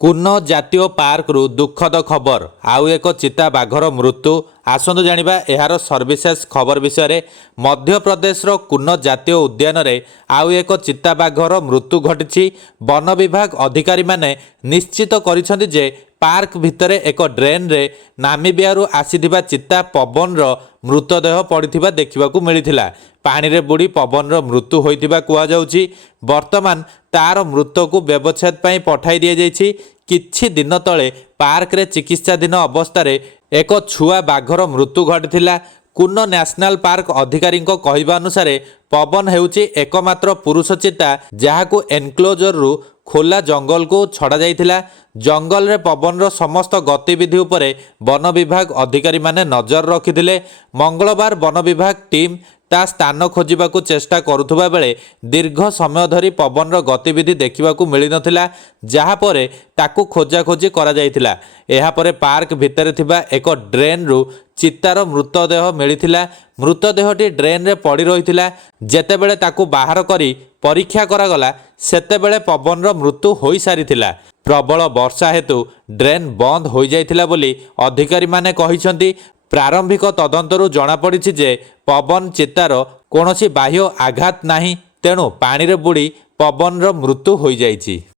କୁନ ଜାତୀୟ ପାର୍କରୁ ଦୁଃଖଦ ଖବର ଆଉ ଏକ ଚିତା ବାଘର ମୃତ୍ୟୁ। ଆସନ୍ତୁ ଜାଣିବା ଏହାର ସର୍ବିଶେଷ ଖବର ବିଷୟରେ। ମଧ୍ୟପ୍ରଦେଶର କୁନ ଜାତୀୟ ଉଦ୍ୟାନରେ ଆଉ ଏକ ଚିତା ବାଘର ମୃତ୍ୟୁ ଘଟିଛି। ବନ ବିଭାଗ ଅଧିକାରୀମାନେ ନିଶ୍ଚିତ କରିଛନ୍ତି ଯେ ପାର୍କ ଭିତରେ ଏକ ଡ୍ରେନ୍ରେ ନାମିବିଆରୁ ଆସିଥିବା ଚିତା ପବନର ମୃତଦେହ ପଡ଼ିଥିବା ଦେଖିବାକୁ ମିଳିଥିଲା। ପାଣିରେ ବୁଡ଼ି ପବନର ମୃତ୍ୟୁ ହୋଇଥିବା କୁହାଯାଉଛି। ବର୍ତ୍ତମାନ ତାର ମୃତକୁ ବ୍ୟବଚ୍ଛେଦ ପାଇଁ ପଠାଇ ଦିଆଯାଇଛି। କିଛି ଦିନ ତଳେ ପାର୍କରେ ଚିକିତ୍ସାଧୀନ ଅବସ୍ଥାରେ ଏକ ଛୁଆ ବାଘର ମୃତ୍ୟୁ ଘଟିଥିଲା। କୁନ ନ୍ୟାସନାଲ ପାର୍କ ଅଧିକାରୀଙ୍କ କହିବା ଅନୁସାରେ ପବନ ହେଉଛି ଏକମାତ୍ର ପୁରୁଷ ଚିତା ଯାହାକୁ ଏନକ୍ଲୋଜରରୁ ଖୋଲା ଜଙ୍ଗଲକୁ ଛଡ଼ାଯାଇଥିଲା। ଜଙ୍ଗଲରେ ପବନର ସମସ୍ତ ଗତିବିଧି ଉପରେ ବନ ବିଭାଗ ଅଧିକାରୀମାନେ ନଜର ରଖିଥିଲେ। ମଙ୍ଗଳବାର ବନ ବିଭାଗ ଟିମ୍ ତା ସ୍ଥାନ ଖୋଜିବାକୁ ଚେଷ୍ଟା କରୁଥିବା ବେଳେ ଦୀର୍ଘ ସମୟ ଧରି ପବନର ଗତିବିଧି ଦେଖିବାକୁ ମିଳିନଥିଲା, ଯାହାପରେ ତାକୁ ଖୋଜାଖୋଜି କରାଯାଇଥିଲା। ଏହାପରେ ପାର୍କ ଭିତରେ ଥିବା ଏକ ଡ୍ରେନ୍ରୁ ଚିତାର ମୃତଦେହ ମିଳିଥିଲା। ମୃତଦେହଟି ଡ୍ରେନ୍ରେ ପଡ଼ି ରହିଥିଲା। ଯେତେବେଳେ ତାକୁ ବାହାର କରି ପରୀକ୍ଷା କରାଗଲା ସେତେବେଳେ ପବନର ମୃତ୍ୟୁ ହୋଇସାରିଥିଲା। ପ୍ରବଳ ବର୍ଷା ହେତୁ ଡ୍ରେନ୍ ବନ୍ଦ ହୋଇଯାଇଥିଲା ବୋଲି ଅଧିକାରୀମାନେ କହିଛନ୍ତି। ପ୍ରାରମ୍ଭିକ ତଦନ୍ତରୁ ଜଣାପଡ଼ିଛି ଯେ ପବନ ଚିତାର କୌଣସି ବାହ୍ୟ ଆଘାତ ନାହିଁ, ତେଣୁ ପାଣିରେ ବୁଡ଼ି ପବନର ମୃତ୍ୟୁ ହୋଇଯାଇଛି।